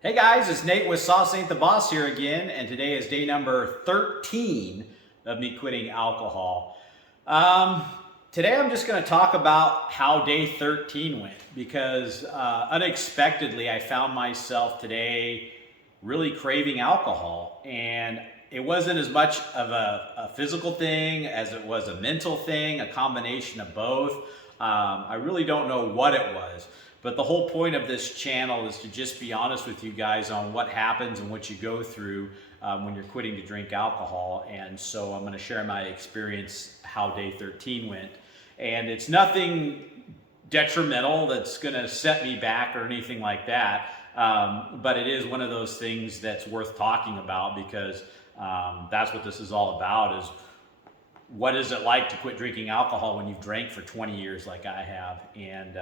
Hey guys, it's Nate with Sauce Ain't the Boss here again, and today is day number 13 of me quitting alcohol. Um, Today I'm just going to talk about how day 13 went because unexpectedly I found myself today really craving alcohol, and it wasn't as much of a physical thing as it was a mental thing, a combination of both. I really don't know what it was. But the whole point of this channel is to just be honest with you guys on what happens and what you go through when you're quitting to drink alcohol. And so I'm going to share my experience, how day 13 went. And it's nothing detrimental that's going to set me back or anything like that. But it is one of those things that's worth talking about because that's what this is all about, is what is it like to quit drinking alcohol when you've drank for 20 years like I have. And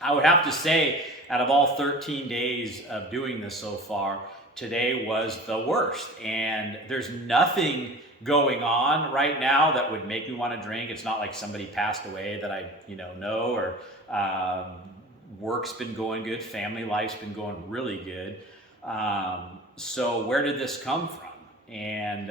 I would have to say, out of all 13 days of doing this so far, today was the worst. And there's nothing going on right now that would make me want to drink. It's not like somebody passed away that I know, or work's been going good, family life's been going really good. So where did this come from? And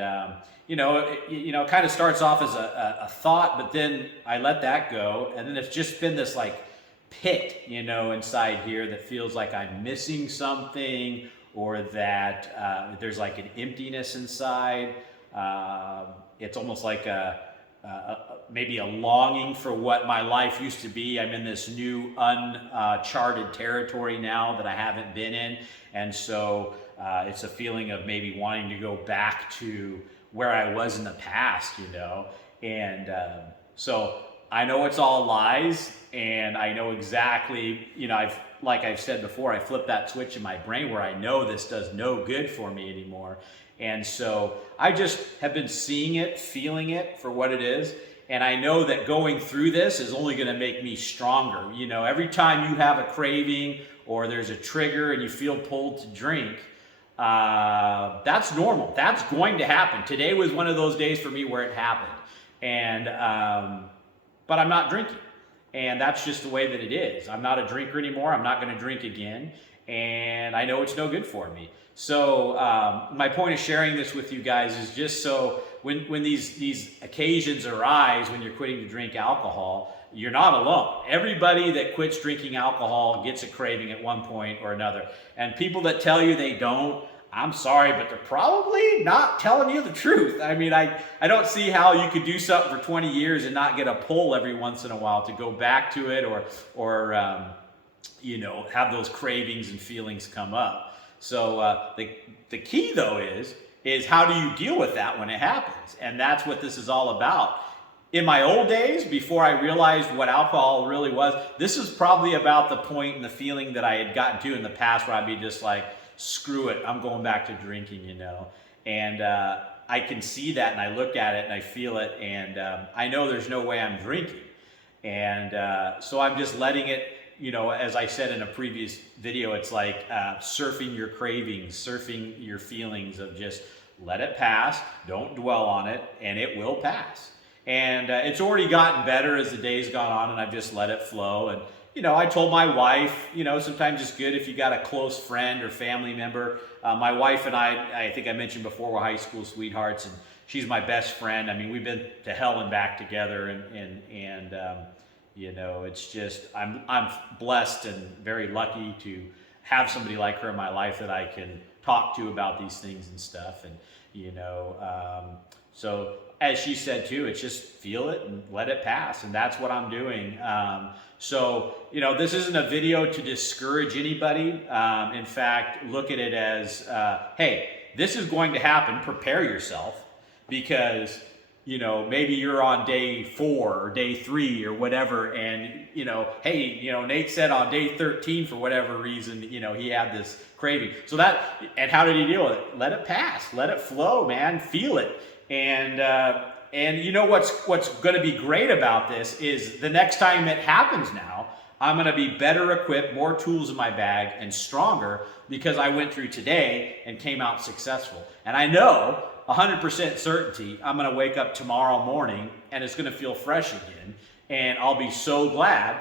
it kind of starts off as a thought, but then I let that go, and then it's just been this like pit, inside here that feels like I'm missing something, or that there's like an emptiness inside. It's almost like maybe a longing for what my life used to be. I'm in this new uncharted territory now that I haven't been in, and so it's a feeling of maybe wanting to go back to where I was in the past, and so I know it's all lies, and I know exactly, like I've said before, I flipped that switch in my brain where I know this does no good for me anymore. And so I just have been seeing it, feeling it for what it is. And I know that going through this is only going to make me stronger. Every time you have a craving or there's a trigger and you feel pulled to drink, that's normal. That's going to happen. Today was one of those days for me where it happened. And, but I'm not drinking, and that's just the way that it is. I'm not a drinker anymore. I'm not going to drink again, and I know it's no good for me. So my point of sharing this with you guys is just so when these occasions arise when you're quitting to drink alcohol, you're not alone. Everybody that quits drinking alcohol gets a craving at one point or another, and people that tell you they don't, I'm sorry, but they're probably not telling you the truth. I mean, I don't see how you could do something for 20 years and not get a pull every once in a while to go back to it, or have those cravings and feelings come up. So the key though is how do you deal with that when it happens? And that's what this is all about. In my old days, before I realized what alcohol really was, this is probably about the point and the feeling that I had gotten to in the past where I'd be just like, screw it, I'm going back to drinking, and I can see that, and I look at it and I feel it, and I know there's no way I'm drinking, and so I'm just letting it, as I said in a previous video, it's like surfing your cravings, surfing your feelings, of just let it pass, don't dwell on it, and it will pass. And it's already gotten better as the day's gone on, and I've just let it flow. And I told my wife, sometimes it's good if you got a close friend or family member. My wife and I think I mentioned before, we're high school sweethearts, and she's my best friend. I mean, we've been to hell and back together, and it's just, I'm blessed and very lucky to have somebody like her in my life that I can talk to about these things and stuff. And, so as she said too, it's just feel it and let it pass. And that's what I'm doing. So, this isn't a video to discourage anybody. In fact, look at it as, hey, this is going to happen. Prepare yourself, because, maybe you're on day 4 or day 3 or whatever. And, hey, Nate said on day 13, for whatever reason, he had this craving. So and how did he deal with it? Let it pass, let it flow, man, feel it. And what's going to be great about this is the next time it happens now, I'm going to be better equipped, more tools in my bag, and stronger, because I went through today and came out successful. And I know 100% certainty I'm going to wake up tomorrow morning and it's going to feel fresh again. And I'll be so glad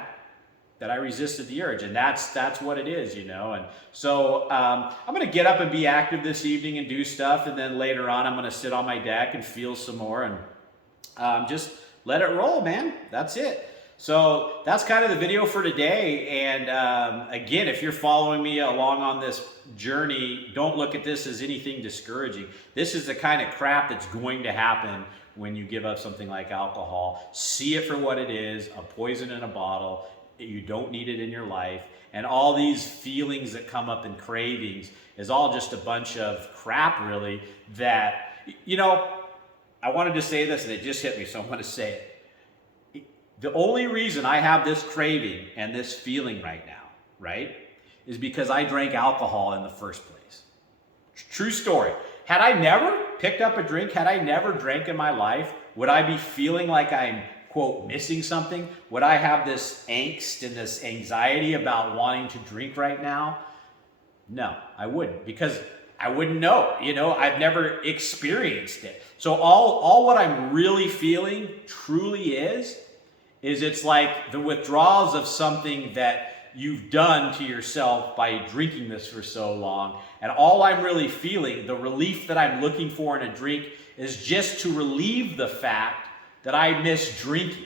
that I resisted the urge, and that's what it is, you know. And so I'm going to get up and be active this evening and do stuff, and then later on I'm going to sit on my deck and feel some more, and just let it roll, man. That's it. So that's kind of the video for today. And again, if you're following me along on this journey, don't look at this as anything discouraging. This is the kind of crap that's going to happen when you give up something like alcohol. See it for what it is, a poison in a bottle. You don't need it in your life. And all these feelings that come up in cravings is all just a bunch of crap, really, that, you know, I wanted to say this and it just hit me, so I'm going to say it. The only reason I have this craving and this feeling right now, right, is because I drank alcohol in the first place. True story. Had I never picked up a drink, had I never drank in my life, would I be feeling like I'm, quote, missing something? Would I have this angst and this anxiety about wanting to drink right now? No, I wouldn't, because I wouldn't know. You know, I've never experienced it. So all what I'm really feeling truly is it's like the withdrawals of something that you've done to yourself by drinking this for so long. And all I'm really feeling, the relief that I'm looking for in a drink, is just to relieve the fact that I miss drinking.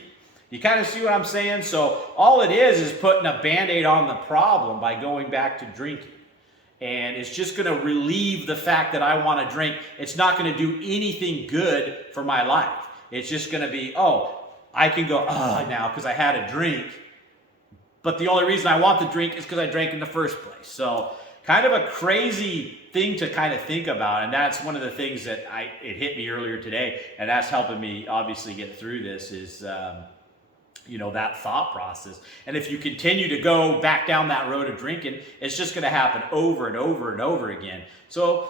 You kind of see what I'm saying? So all it is putting a Band-Aid on the problem by going back to drinking. And it's just going to relieve the fact that I want to drink. It's not going to do anything good for my life. It's just going to be, oh, I can go, now because I had a drink. But the only reason I want the drink is because I drank in the first place. So kind of a crazy thing to kind of think about. And that's one of the things that it hit me earlier today. And that's helping me obviously get through this is, you know, that thought process. And if you continue to go back down that road of drinking, it's just going to happen over and over and over again. So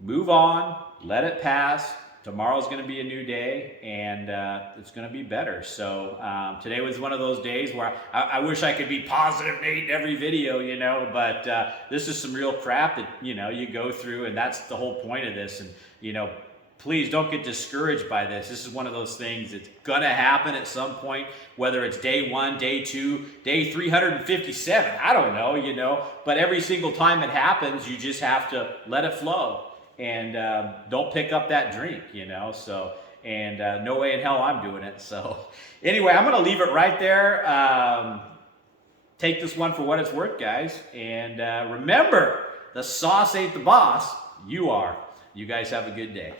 move on, let it pass. Tomorrow's going to be a new day, and it's going to be better. So today was one of those days where I wish I could be positive, Nate, in every video, you know, but this is some real crap that, you know, you go through, and that's the whole point of this. And, you know, please don't get discouraged by this. This is one of those things that's going to happen at some point, whether it's day 1, day 2, day 357. I don't know, you know, but every single time it happens, you just have to let it flow. And don't pick up that drink, you know, so, and no way in hell I'm doing it. So anyway, I'm going to leave it right there. Take this one for what it's worth, guys. And remember, the sauce ain't the boss. You are. You guys have a good day.